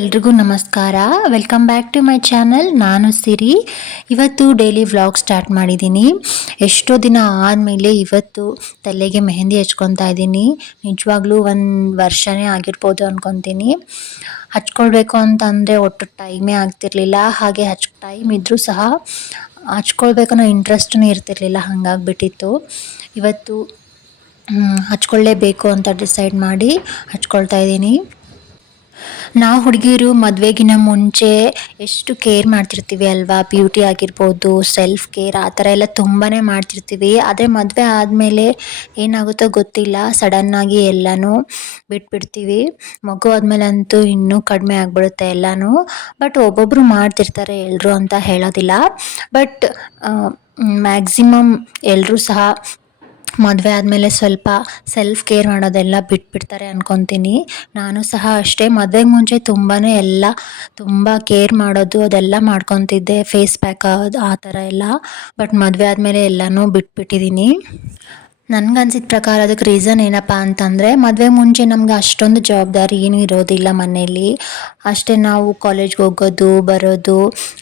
ಎಲ್ರಿಗೂ ನಮಸ್ಕಾರ. Welcome back to my channel ನಾನು ಸಿರಿ. ಇವತ್ತು ಡೈಲಿ ವ್ಲಾಗ್ ಸ್ಟಾರ್ಟ್ ಮಾಡಿದ್ದೀನಿ. ಎಷ್ಟೋ ದಿನ ಆದಮೇಲೆ ಇವತ್ತು ತಲೆಗೆ ಮೆಹಂದಿ ಹಚ್ಕೊತಾ ಇದ್ದೀನಿ. ನಿಜವಾಗ್ಲೂ ಒಂದು ವರ್ಷನೇ ಆಗಿರ್ಬೋದು ಅಂದ್ಕೊತೀನಿ ಹಚ್ಕೊಳ್ಬೇಕು ಅಂತಂದರೆ ಒಟ್ಟು ಟೈಮೇ ಆಗ್ತಿರ್ಲಿಲ್ಲ. ಹಾಗೆ ಹಚ್ ಟೈಮ್ ಇದ್ದರೂ ಸಹ ಹಚ್ಕೊಳ್ಬೇಕನ್ನೋ ಇಂಟ್ರೆಸ್ಟೂ ಇರ್ತಿರ್ಲಿಲ್ಲ. ಹಾಗಾಗ್ಬಿಟ್ಟಿತ್ತು. ಇವತ್ತು ಹಚ್ಕೊಳ್ಳೇಬೇಕು ಅಂತ ಡಿಸೈಡ್ ಮಾಡಿ ಹಚ್ಕೊಳ್ತಾ ಇದ್ದೀನಿ. ನಾವು ಹುಡುಗಿಯರು ಮದುವೆಗಿನ ಮುಂಚೆ ಎಷ್ಟು ಕೇರ್ ಮಾಡ್ತಿರ್ತೀವಿ ಅಲ್ವಾ? ಬ್ಯೂಟಿ ಆಗಿರ್ಬೋದು ಸೆಲ್ಫ್ ಕೇರ್ ಆ ಥರ ಎಲ್ಲ ತುಂಬಾ ಮಾಡ್ತಿರ್ತೀವಿ. ಆದರೆ ಮದುವೆ ಆದಮೇಲೆ ಏನಾಗುತ್ತೋ ಗೊತ್ತಿಲ್ಲ. ಸಡನ್ನಾಗಿ ಎಲ್ಲನೂ ಬಿಟ್ಬಿಡ್ತೀವಿ. ಮಗು ಆದಮೇಲೆ ಅಂತೂ ಇನ್ನೂ ಕಡಿಮೆ ಆಗಿಬಿಡುತ್ತೆ ಎಲ್ಲನೂ. ಬಟ್ ಒಬ್ಬೊಬ್ಬರು ಮಾಡ್ತಿರ್ತಾರೆ ಎಲ್ಲರೂ ಅಂತ ಹೇಳೋದಿಲ್ಲ. ಬಟ್ ಮ್ಯಾಕ್ಸಿಮಮ್ ಎಲ್ಲರೂ ಸಹ ಮದುವೆ ಆದಮೇಲೆ ಸ್ವಲ್ಪ ಸೆಲ್ಫ್ ಕೇರ್ ಮಾಡೋದೆಲ್ಲ ಬಿಟ್ಬಿಡ್ತಾರೆ ಅನ್ಕೊತೀನಿ. ನಾನು ಸಹ ಅಷ್ಟೇ, ಮದುವೆಗೆ ಮುಂಚೆ ತುಂಬಾ ಎಲ್ಲ ತುಂಬ ಕೇರ್ ಮಾಡೋದು, ಅದೆಲ್ಲ ಮಾಡ್ಕೊತಿದ್ದೆ ಫೇಸ್ ಪ್ಯಾಕ್ ಆ ಥರ ಎಲ್ಲ. ಬಟ್ ಮದುವೆ ಆದಮೇಲೆ ಎಲ್ಲನೂ ಬಿಟ್ಬಿಟ್ಟಿದ್ದೀನಿ ನನ್ಗನ್ಸಿದ ಪ್ರಕಾರ ಅದಕ್ಕೆ ರೀಸನ್ ಏನಪ್ಪ ಅಂತಂದರೆ, ಮದುವೆ ಮುಂಚೆ ನಮ್ಗೆ ಅಷ್ಟೊಂದು ಜವಾಬ್ದಾರಿ ಏನು ಇರೋದಿಲ್ಲ ಮನೆಯಲ್ಲಿ. ಅಷ್ಟೇ ನಾವು ಕಾಲೇಜ್ಗೆ ಹೋಗೋದು, ಬರೋದು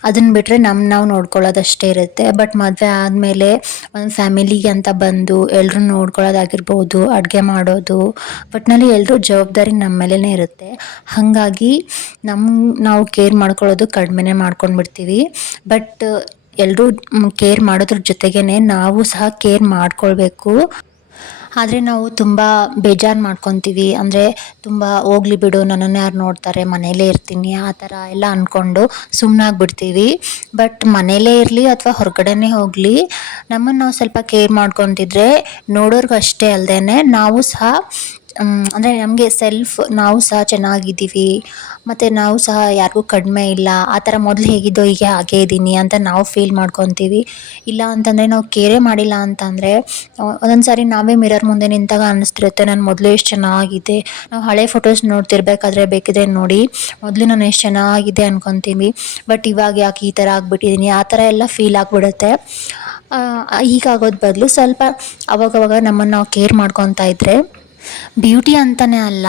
ಅದನ್ನು ಬಿಟ್ಟರೆ ನಮ್ಮ ನಾವು ನೋಡ್ಕೊಳ್ಳೋದಷ್ಟೇ ಇರುತ್ತೆ. ಬಟ್ ಮದುವೆ ಆದಮೇಲೆ ಒಂದು ಫ್ಯಾಮಿಲಿಗೆ ಅಂತ ಬಂದು ಎಲ್ಲರೂ ನೋಡ್ಕೊಳ್ಳೋದಾಗಿರ್ಬೋದು, ಅಡುಗೆ ಮಾಡೋದು ಬಟ್ನಲ್ಲಿ ಎಲ್ಲರೂ ಜವಾಬ್ದಾರಿ ನಮ್ಮ ಮೇಲೇ ಇರುತ್ತೆ. ಹಾಗಾಗಿ ನಮ್ಮ ನಾವು ಕೇರ್ ಮಾಡ್ಕೊಳ್ಳೋದು ಕಡಿಮೆನೇ ಮಾಡ್ಕೊಂಡ್ಬಿಡ್ತೀವಿ. ಬಟ್ ಎಲ್ಲರೂ ಕೇರ್ ಮಾಡೋದ್ರ ಜೊತೆಗೇನೆ ನಾವು ಸಹ ಕೇರ್ ಮಾಡ್ಕೊಳ್ಬೇಕು. ಆದರೆ ನಾವು ತುಂಬ ಬೇಜಾರು ಮಾಡ್ಕೊತೀವಿ. ಅಂದರೆ ತುಂಬ ಹೋಗ್ಲಿ ಬಿಡು, ನನ್ನನ್ನು ಯಾರು ನೋಡ್ತಾರೆ, ಮನೇಲೇ ಇರ್ತೀನಿ, ಆ ಥರ ಎಲ್ಲ ಅಂದ್ಕೊಂಡು ಸುಮ್ಮನಾಗ್ಬಿಡ್ತೀವಿ ಬಟ್ ಮನೇಲೇ ಇರಲಿ ಅಥವಾ ಹೊರಗಡೆನೇ ಹೋಗಲಿ, ನಮ್ಮನ್ನು ನಾವು ಸ್ವಲ್ಪ ಕೇರ್ ಮಾಡ್ಕೊತಿದ್ರೆ ನೋಡೋರ್ಗೂ ಅಷ್ಟೇ ಅಲ್ಲದೆ ನಾವು ಸಹ ಅಂದರೆ ನಮಗೆ ಸೆಲ್ಫ್ ನಾವು ಸಹ ಚೆನ್ನಾಗಿದ್ದೀವಿ, ಮತ್ತು ನಾವು ಸಹ ಯಾರಿಗೂ ಕಡಿಮೆ ಇಲ್ಲ, ಆ ಥರ ಮೊದಲು ಹೇಗಿದ್ದೋ ಹೀಗೆ ಹಾಗೇ ಇದ್ದೀನಿ ಅಂತ ನಾವು ಫೀಲ್ ಮಾಡ್ಕೊತೀವಿ. ಇಲ್ಲ ಅಂತಂದರೆ ನಾವು ಕೇರೇ ಮಾಡಿಲ್ಲ ಅಂತಂದರೆ ಒಂದೊಂದು ಸಾರಿ ನಾವೇ ಮಿರರ್ ಮುಂದೆ ನಿಂತಾಗ ಅನ್ನಿಸ್ತಿರುತ್ತೆ ನಾನು ಮೊದಲು ಎಷ್ಟು ಚೆನ್ನಾಗಿದೆ, ನಾವು ಹಳೆ ಫೋಟೋಸ್ ನೋಡ್ತಿರ್ಬೇಕಾದ್ರೆ ಬೇಕಿದೆ ನೋಡಿ, ಮೊದಲು ನಾನು ಎಷ್ಟು ಚೆನ್ನಾಗಿದೆ ಅನ್ಕೊತೀವಿ ಬಟ್ ಇವಾಗ ಯಾಕೆ ಈ ಥರ ಆಗಿಬಿಟ್ಟಿದ್ದೀನಿ ಆ ಥರ ಎಲ್ಲ ಫೀಲ್ ಆಗಿಬಿಡುತ್ತೆ. ಹೀಗಾಗೋದು ಬದಲು ಸ್ವಲ್ಪ ಅವಾಗವಾಗ ನಮ್ಮನ್ನು ನಾವು ಕೇರ್ ಮಾಡ್ಕೊತಾ ಇದ್ದರೆ ಬ್ಯೂಟಿ ಅಂತಲೇ ಅಲ್ಲ,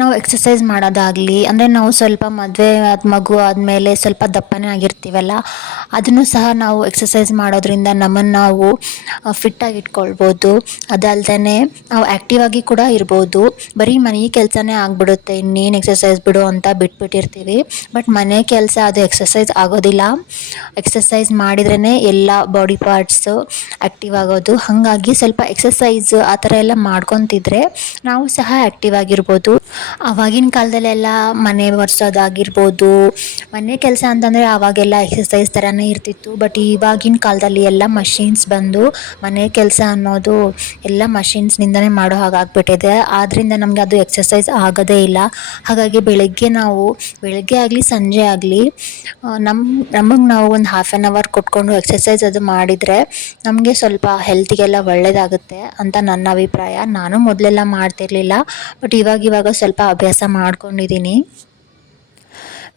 ನಾವು ಎಕ್ಸಸೈಸ್ ಮಾಡೋದಾಗಲಿ, ಅಂದರೆ ನಾವು ಸ್ವಲ್ಪ ಮದುವೆ ಮಗು ಆದಮೇಲೆ ಸ್ವಲ್ಪ ದಪ್ಪನೇ ಆಗಿರ್ತೀವಲ್ಲ, ಅದನ್ನು ಸಹ ನಾವು ಎಕ್ಸಸೈಸ್ ಮಾಡೋದ್ರಿಂದ ನಮ್ಮನ್ನು ನಾವು ಫಿಟ್ಟಾಗಿ ಇಟ್ಕೊಳ್ಬೋದು. ಅದಲ್ದೇ ನಾವು ಆ್ಯಕ್ಟಿವ್ ಆಗಿ ಕೂಡ ಇರ್ಬೋದು. ಬರೀ ಮನೆ ಕೆಲಸನೇ ಆಗಿಬಿಡುತ್ತೆ, ಇನ್ನೇನು ಎಕ್ಸಸೈಸ್ ಬಿಡು ಅಂತ ಬಿಟ್ಬಿಟ್ಟಿರ್ತೀವಿ. ಬಟ್ ಮನೆ ಕೆಲಸ ಅದು ಎಕ್ಸಸೈಸ್ ಆಗೋದಿಲ್ಲ. ಎಕ್ಸಸೈಸ್ ಮಾಡಿದ್ರೇ ಎಲ್ಲ ಬಾಡಿ ಪಾರ್ಟ್ಸು ಆ್ಯಕ್ಟಿವ್ ಆಗೋದು. ಹಾಗಾಗಿ ಸ್ವಲ್ಪ ಎಕ್ಸಸೈಸ್ ಆ ಥರ ಎಲ್ಲ ಮಾಡ್ಕೊತಿದ್ರೆ ನಾವು ಸಹ ಆ್ಯಕ್ಟಿವ್ ಆಗಿರ್ಬೋದು. ಆವಾಗಿನ ಕಾಲದಲ್ಲೆಲ್ಲ ಮನೆ ಒರೆಸೋದಾಗಿರ್ಬೋದು. ಮನೆ ಕೆಲಸ ಅಂತಂದರೆ ಆವಾಗೆಲ್ಲ ಎಕ್ಸಸೈಸ್ ಥರನೇ ಇರ್ತಿತ್ತು. ಬಟ್ ಇವಾಗಿನ ಕಾಲದಲ್ಲಿ ಎಲ್ಲ ಮಷೀನ್ಸ್ ಬಂದು ಮನೆ ಕೆಲಸ ಅನ್ನೋದು ಎಲ್ಲ ಮಷೀನ್ಸ್ನಿಂದನೇ ಮಾಡೋ ಹಾಗಾಗ್ಬಿಟ್ಟಿದೆ ಆದ್ದರಿಂದ ನಮಗೆ ಅದು ಎಕ್ಸಸೈಸ್ ಆಗೋದೇ ಇಲ್ಲ. ಹಾಗಾಗಿ ಬೆಳಗ್ಗೆ ನಾವು, ಬೆಳಗ್ಗೆ ಆಗಲಿ, ಸಂಜೆ ಆಗಲಿ ನಮ್ಮ ನಮಗೆ ನಾವು ಒಂದು ಹಾಫ್ ಆ್ಯನ್ ಅವರ್ ಕೊಟ್ಕೊಂಡು ಎಕ್ಸಸೈಸ್ ಅದು ಮಾಡಿದರೆ ನಮಗೆ ಸ್ವಲ್ಪ ಹೆಲ್ತಿಗೆಲ್ಲ ಒಳ್ಳೆಯದಾಗುತ್ತೆ ಅಂತ ನನ್ನ ಅಭಿಪ್ರಾಯ. ನಾನು ಮೊದಲೆಲ್ಲ ಮಾಡ್ತಿರಲಿಲ್ಲ. ಬಟ್ ಇವಾಗ ಇವಾಗ ಸ್ವಲ್ಪ ಅಭ್ಯಾಸ ಮಾಡ್ಕೊಂಡಿದ್ದೀನಿ